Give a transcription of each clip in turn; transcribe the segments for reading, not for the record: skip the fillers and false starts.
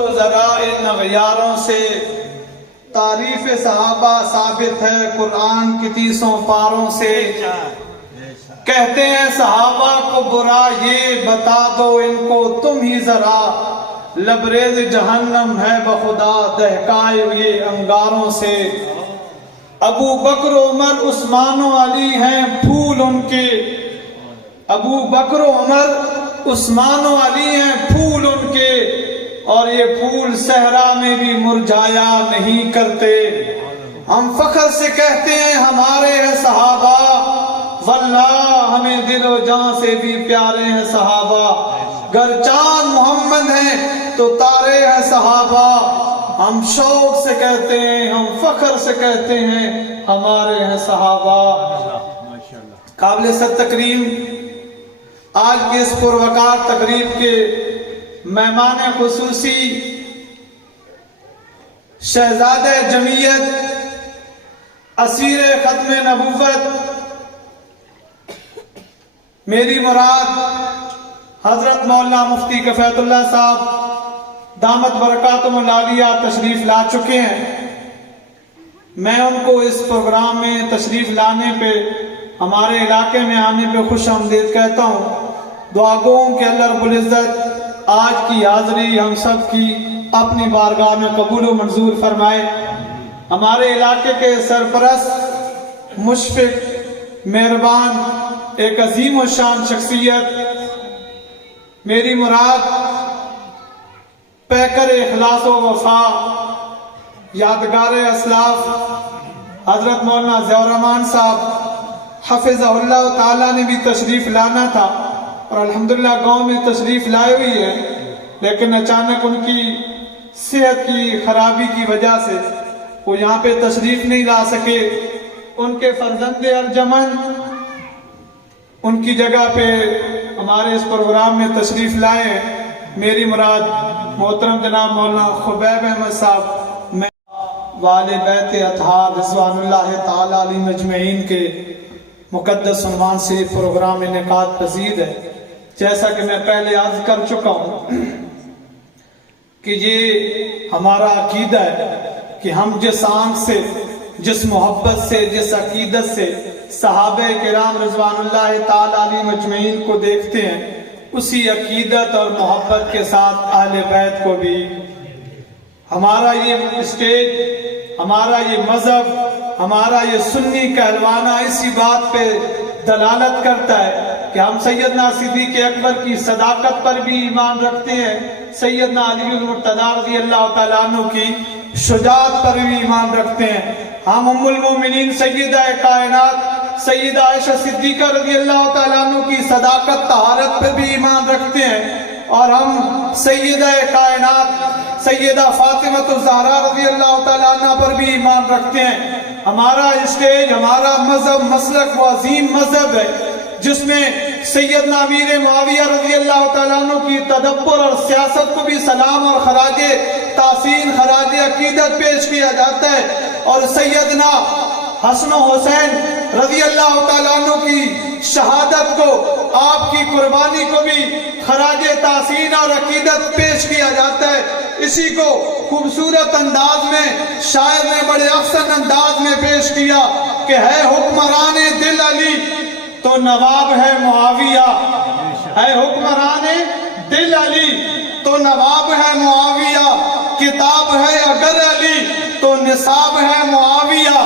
تو ذرا ان غیاروں سے تعریف صحابہ ثابت ہے قرآن کی 30 پاروں سے۔ کہتے ہیں صحابہ کو برا، یہ بتا دو ان کو تم ہی ذرا، لبریز جہنم ہے بخدا دہکائے ہوئے انگاروں سے۔ ابو بکر عمر عثمان و علی ہیں پھول ان کے، ابو بکر عمر عثمان و علی ہیں پھول ان کے، اور یہ پھول صحرا میں بھی مرجھایا نہیں کرتے۔ ہم فخر سے کہتے ہیں ہمارے ہیں صحابہ، واللہ ہمیں دل و جان سے بھی پیارے ہیں صحابہ۔ گر چاند محمد ہیں تو تارے ہیں صحابہ، ہم شوق سے کہتے ہیں، ہم فخر سے کہتے ہیں ہمارے ہیں صحابہ۔ قابل صد تکریم آج کی اس پروقار تقریب کے مہمان خصوصی شہزادہ جمعیت اسیر ختم نبوت میری مراد حضرت مولانا مفتی کفایت اللہ صاحب دامت برکاتہم العالیہ تشریف لا چکے ہیں۔ میں ان کو اس پروگرام میں تشریف لانے پہ، ہمارے علاقے میں آنے پہ خوش آمدید کہتا ہوں۔ دعا گو ہوں کہ اللہ رب العزت آج کی حاضری ہم سب کی اپنی بارگاہ میں قبول و منظور فرمائے۔ ہمارے علاقے کے سرپرست، مشفق، مہربان، ایک عظیم و شان شخصیت، میری مراد پیکر اخلاص و وفا، یادگار اسلاف حضرت مولانا ضیاء الرحمن صاحب حفظہ اللہ تعالیٰ نے بھی تشریف لانا تھا، اور الحمدللہ گاؤں میں تشریف لائے ہوئی ہے، لیکن اچانک ان کی صحت کی خرابی کی وجہ سے وہ یہاں پہ تشریف نہیں لا سکے۔ ان کے فرزند ارجمن ان کی جگہ پہ ہمارے اس پروگرام میں تشریف لائے ہیں۔ میری مراد محترم جناب مولانا خبیب احمد صاحب، میں والِ بیت اطہار رضوان اللہ تعالی علیہم اجمعین کے مقدس عنوان سے پروگرام انعقاد پذیر ہے۔ جیسا کہ میں پہلے عرض کر چکا ہوں کہ یہ ہمارا عقیدہ ہے کہ ہم جس آنکھ سے، جس محبت سے، جس عقیدت سے صحابہ کرام رضوان اللہ تعالی علیہم اجمعین کو دیکھتے ہیں، اسی عقیدت اور محبت کے ساتھ اہل بیت کو بھی۔ ہمارا یہ اسٹیج، ہمارا یہ مذہب، ہمارا یہ سنی کہلوانا اسی بات پہ دلالت کرتا ہے کہ ہم سیدنا صدیق اکبر کی صداقت پر بھی ایمان رکھتے ہیں، سیدنا علی المرتضیٰ رضی اللہ تعالیٰ عنہ کی شجاعت پر بھی ایمان رکھتے ہیں۔ ہم ام المومنین سیدہ کائنات سیدہ عائشہ صدیقہ رضی اللہ تعالیٰ عنہ کی صداقت طہارت پر بھی ایمان رکھتے ہیں، اور ہم سیدہ کائنات سیدہ فاطمہ الزہرا رضی اللہ تعالیٰ عنہ پر بھی ایمان رکھتے ہیں۔ ہمارا اسٹیج، ہمارا مذہب، مسلک وہ عظیم مذہب ہے جس میں سیدنا امیر معاویہ رضی اللہ تعالیٰ عنہ کی تدبر اور سیاست کو بھی سلام اور خراج تحسین، خراج عقیدت پیش کیا جاتا ہے، اور سیدنا حسن و حسین رضی اللہ تعالیٰ عنہ کی شہادت کو، آپ کی قربانی کو بھی خراج تحسین اور عقیدت پیش کیا جاتا ہے۔ اسی کو خوبصورت انداز میں شاعر نے بڑے احسن انداز میں پیش کیا کہ ہے حکمران دل علی تو نواب ہے معاویہ، ہے حکمران دل علی تو نواب ہے معاویہ، کتاب ہے اگر علی تو نصاب ہے معاویہ۔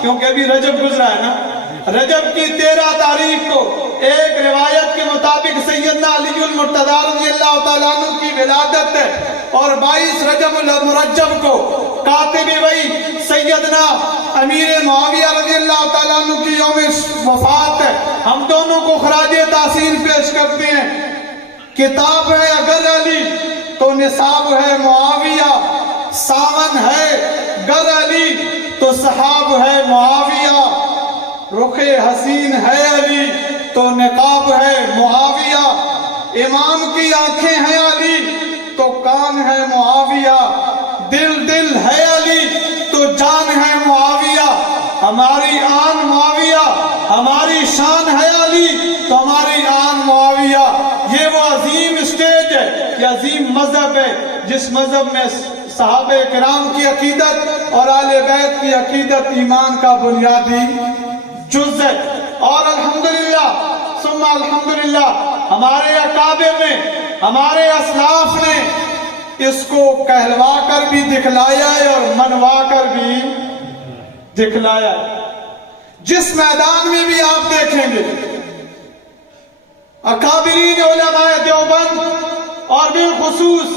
کیونکہ ابھی رجب گزرا ہے نا، رجب کی 13 تاریخ کو ایک روایت کے مطابق سیدنا علی المرتضیٰ رضی اللہ تعالیٰ عنہ کی ولادت ہے، اور 22 رجب المرجب کو کاتب وحی سیدنا امیر معاویہ رضی اللہ تعالیٰ عنہ کی یوم وفات ہے۔ ہم دونوں کو خراج تحسین پیش کرتے ہیں۔ کتاب ہے اگر علی تو نصاب ہے معاویہ، ساون ہے گر علی تو صحاب ہے معاویہ، رخ حسین ہے علی تو نقاب ہے معاویہ، امام کی آنکھیں ہیں علی تو کان ہے معاویہ، دل دل ہے علی تو جان ہے معاویہ، ہماری آن معاویہ، ہماری شان ہے علی تو ہماری آن معاویہ۔ یہ وہ عظیم اسٹیج ہے، یہ عظیم مذہب ہے جس مذہب میں صحابہ کرام کی عقیدت اور آل بیت کی عقیدت ایمان کا بنیادی جز ہے. اور الحمدللہ ثم الحمدللہ ہمارے اکابر نے ہمارے اسلاف نے اس کو کہلوا کر بھی دکھلایا ہے اور منوا کر بھی دکھلایا ہے. جس میدان میں بھی آپ دیکھیں گے اکابرین علماء دیوبند اور بالخصوص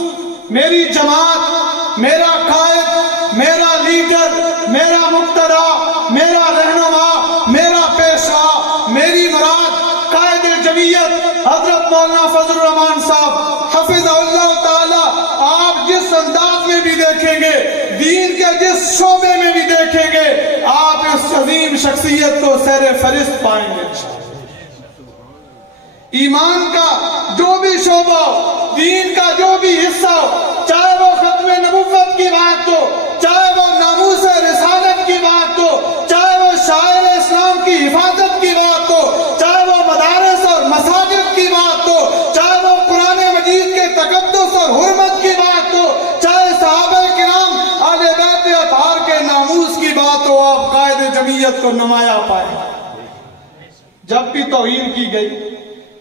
میری جماعت، میرا قائد، میرا لیڈر، میرا مقتدا، میرا رہنما، میرا پیشوا، میری مراد قائد جمعیت حضرت مولانا فضل الرحمان صاحب حفظہ اللہ تعالی، آپ جس انداز میں بھی دیکھیں گے، دین کے جس شعبے میں بھی دیکھیں گے، آپ اس عظیم شخصیت کو سیر فہرست پائیں گے. ایمان کا جو بھی شعبہ، دین کا جو بھی حصہ ہو، چاہے وہ ختم نبوت کی بات ہو، چاہے وہ ناموس رسالت کی بات ہو، چاہے وہ شاعر اسلام کی حفاظت کی بات ہو، چاہے وہ مدارس اور مساجد کی بات ہو، چاہے وہ قرآن مجید کے تقدس اور حرمت کی بات ہو، چاہے صحابہ کرام اہل بیت اطہار کے ناموس کی بات ہو، آپ قائد جمعیت کو نمایاں پائیں. جب بھی توہین کی گئی،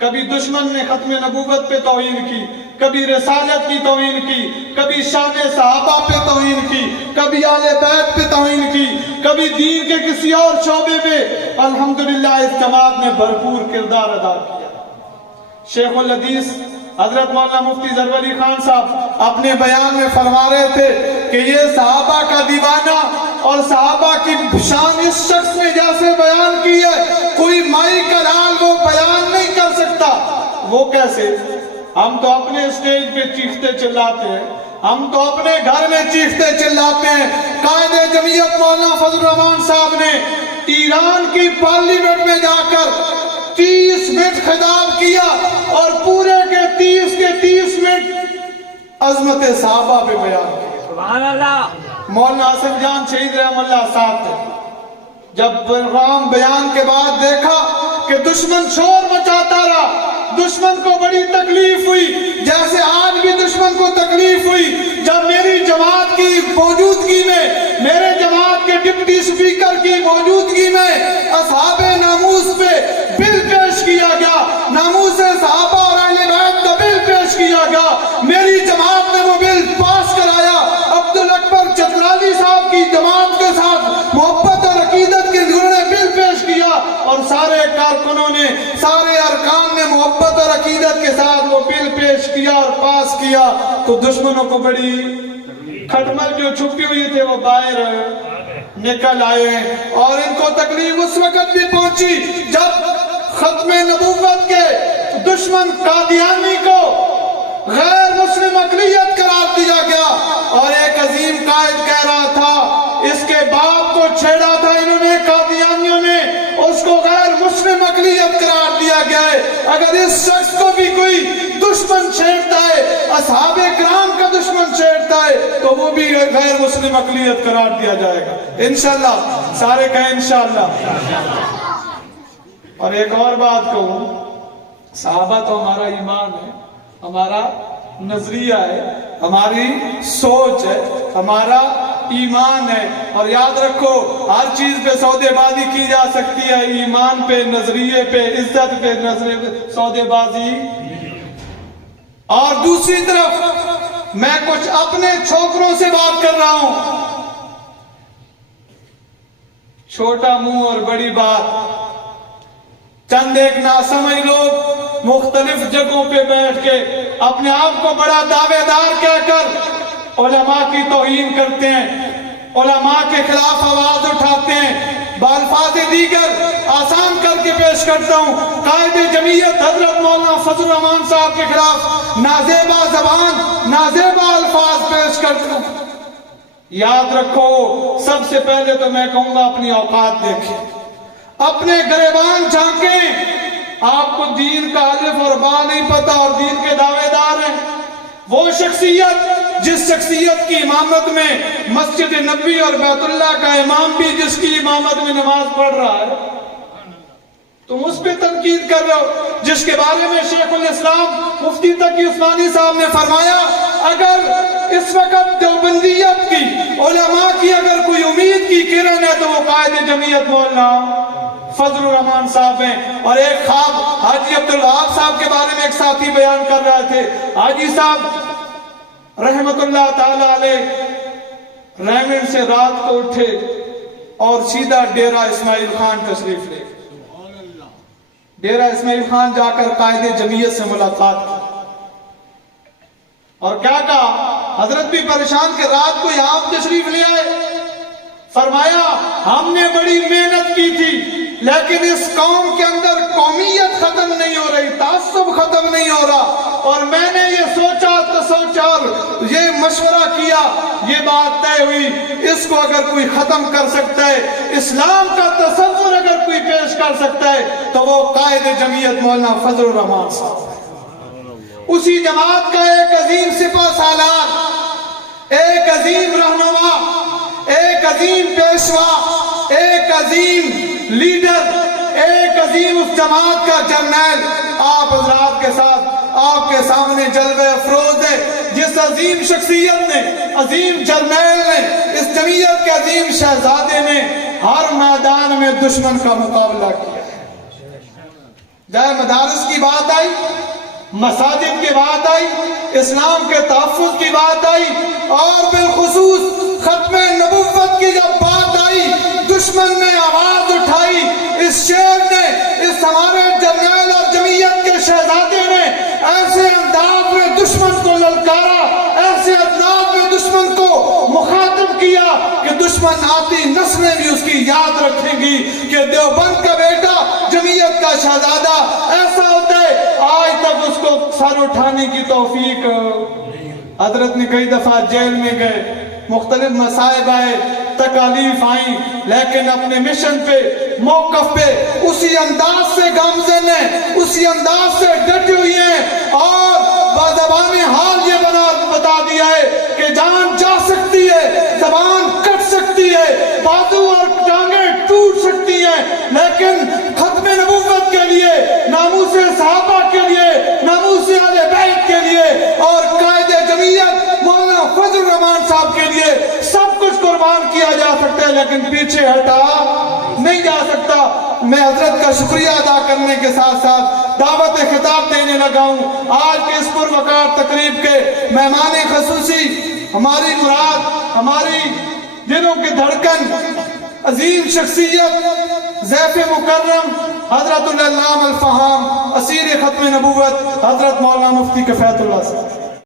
کبھی دشمن نے ختم نبوت پہ توہین کی، کبھی رسالت کی توہین کی، کبھی شان صحابہ پہ توہین کی، کبھی آل بیت پہ توہین کی، کبھی دین کے کسی اور شعبے پہ، الحمدللہ اس جماعت نے بھرپور کردار ادا کیا. شیخ الحدیث حضرت مولانا مفتی ظفر علی خان صاحب اپنے بیان میں فرما رہے تھے کہ یہ صحابہ کا دیوانہ اور صحابہ کی شان اس شخص نے جیسے بیان کی ہے، کوئی مائی کا لال وہ بیان نہیں کر سکتا. وہ کیسے؟ ہم تو اپنے اسٹیج پہ چیختے چلاتے ہیں، ہم تو اپنے گھر میں چیختے چلاتے ہیں. قائد جمعیت مولانا فضل الرحمان صاحب نے ایران کی پارلیمنٹ میں جا کر 30 منٹ خطاب کیا اور پورے کے 30 منٹ عظمت صحابہ پہ بیان کیا. سبحان اللہ. مولانا حسن جان شہید رحم اللہ صاحب تھے، جب پیغام بیان کے بعد دیکھا کہ دشمن شور مچاتا رہا، دشمن کو بڑی تکلیف ہوئی، جیسے آج بھی دشمن کو تکلیف ہوئی جب میری جماعت کی موجودگی میں، میرے جماعت کے ڈپٹی سپیکر کی موجودگی میں اصحاب ناموس پہ بل پیش کیا گیا، ناموس صحابہ اور اہل بیت کا بل پیش کیا گیا. میری جماعت نے وہ بل پاس کرایا. عبدالاکبر چترالی صاحب کی جماعت کے ساتھ محبت اور عقیدت کے انہوں نے بل پیش کیا اور سارے کارکنوں نے، سارے ارکان نے محبت اور عقیدت کے ساتھ وہ بل پیش کیا اور پاس کیا. تو دشمنوں کو بڑی کھٹمل جو چھپی ہوئی تھے وہ باہر نکل آئے اور ان کو تکلیف اس وقت بھی پہنچی جب ختم نبوت کے دشمن قادیانی کو غیر مسلم اقلیت قرار دیا گیا اور ایک عظیم قائد کہہ رہا تھا، اس کے باپ کو چھیڑا تھا انہوں نے، قادیانیوں نے، اس کو غیر مسلم اقلیت قرار دیا گیا ہے. اگر اس شخص کو بھی کوئی دشمن چھیڑتا ہے، اصحاب کرام کا دشمن چھیڑتا ہے، تو وہ بھی غیر مسلم اقلیت قرار دیا جائے گا انشاءاللہ. سارے کہیں انشاءاللہ. اور ایک اور بات کہوں، صحابہ تو ہمارا ایمان ہے، ہمارا نظریہ ہے، ہماری سوچ ہے، ہمارا ایمان ہے. اور یاد رکھو ہر چیز پہ سودے بازی کی جا سکتی ہے، ایمان پہ، نظریے پہ، عزت پہ سودے بازی. اور دوسری طرف میں کچھ اپنے چھوکروں سے بات کر رہا ہوں. چھوٹا منہ اور بڑی بات. چند ایک ناسمجھ لوگ مختلف جگہوں پہ بیٹھ کے اپنے آپ کو بڑا دعوے دار کہہ کر علماء کی توہین کرتے ہیں، علماء کے خلاف آواز اٹھاتے ہیں. بالفاظ دیگر آسان کر کے پیش کرتا ہوں، قائد جمعیت حضرت مولانا فضل الرحمان صاحب کے خلاف نازیبا زبان، نازیبا الفاظ پیش کرتا ہوں. یاد رکھو، سب سے پہلے تو میں کہوں گا اپنی اوقات دیکھیں، اپنے گریبان جھانکیں. آپ کو دین کا الف اور با نہیں پتا اور دین کے دعوے دار ہیں. وہ شخصیت جس شخصیت کی امامت میں مسجد نبوی اور بیت اللہ کا امام بھی جس کی امامت میں نماز پڑھ رہا ہے، تم اس پہ تنقید کر رہے ہو. جس کے بارے میں شیخ الاسلام مفتی تقی عثمانی صاحب نے فرمایا اگر اس وقت دیوبندیت کی علماء کی اگر کوئی امید کی کرن ہے تو وہ قائد جمعیت مولانا فضل الرحمان صاحب ہیں. اور ایک خواب حاجی عبدالوہاب صاحب کے بارے میں ایک ساتھی بیان کر رہے تھے. حاجی صاحب رحمت اللہ تعالی علیہ ریمنڈ سے رات کو اٹھے اور سیدھا ڈیرہ اسماعیل خان تشریف لے. ڈیرہ اسماعیل خان جا کر قائد جمعیت سے ملاقات کی اور کیا کہا؟ حضرت بھی پریشان کہ رات کو یہاں تشریف لے آئے. فرمایا ہم نے بڑی محنت کی تھی لیکن اس قوم کے اندر قومیت ختم نہیں ہو رہی, تعصب ختم نہیں ہو رہا, اور میں نے یہ سوچا اور یہ مشورہ کیا, یہ بات طے ہوئی اس کو اگر کوئی ختم کر سکتا ہے, اسلام کا تصور اگر کوئی پیش کر سکتا ہے تو وہ قائد جمعیت مولانا فضل الرحمان صاحب. اسی جماعت کا ایک عظیم سپہ سالار, ایک عظیم رہنما, ایک عظیم پیشوا, ایک عظیم لیڈر, ایک عظیم اس جماعت کا جرنیل آپ حضرات کے ساتھ آپ کے سامنے جلوے افروز ہے. جس عظیم شخصیت نے, عظیم جرنیل نے, اس جمعیت کے عظیم شہزادے نے ہر میدان میں دشمن کا مقابلہ کیا. جائے مدارس کی بات آئی, مساجد کی بات آئی, اسلام کے تحفظ کی بات آئی, اور بالخصوص ختم نبوت کی جب بات آئی, دشمن نے آواز اٹھائی. اس شیر نے, اس ہمارے جرنیل اور جمعیت کے شہزادے نے ایسے انداز میں دشمن کو للکارا, ایسے انداز میں دشمن کو مخاطب کیا کہ دشمن آتی نسلیں بھی اس کی یاد رکھیں گی کہ دیوبند کا بیٹا, جمعیت کا شہزادہ ایسا ہوتا ہے. آج تک اس کو سر اٹھانے کی توفیق. حضرت نے کئی دفعہ جیل میں گئے, مختلف مصائب آئے, تکالیف آئیں, لیکن اپنے مشن پہ, موقف پہ اسی انداز سے گامزن ہیں, اسی انداز سے ڈٹی ہوئی ہیں, اور بازبان حال یہ بتا دیا ہے کہ جان جا سکتی ہے, زبان کٹ سکتی ہے, بازو اور ٹانگیں ٹوٹ سکتی ہیں, لیکن ختم نبوت کے لیے, ناموس صحابہ کے لیے, ناموس اہل بیت کے لیے, اور قائد جمعیت مولانا فضل الرحمان صاحب کے لیے سب کچھ قربان کیا جا سکتا ہے, لیکن پیچھے ہٹا نہیں جا سکتا. میں حضرت کا شکریہ ادا کرنے کے ساتھ ساتھ دعوت خطاب دینے لگا ہوں. آج کے اس پروقار تقریب کے مہمان خصوصی ہماری مراد, ہماری دلوں کی دھڑکن, عظیم شخصیت, ضیف مکرم حضرت العلامہ الفہام, اسیر ختم نبوت حضرت مولانا مفتی کفایت اللہ صاحب.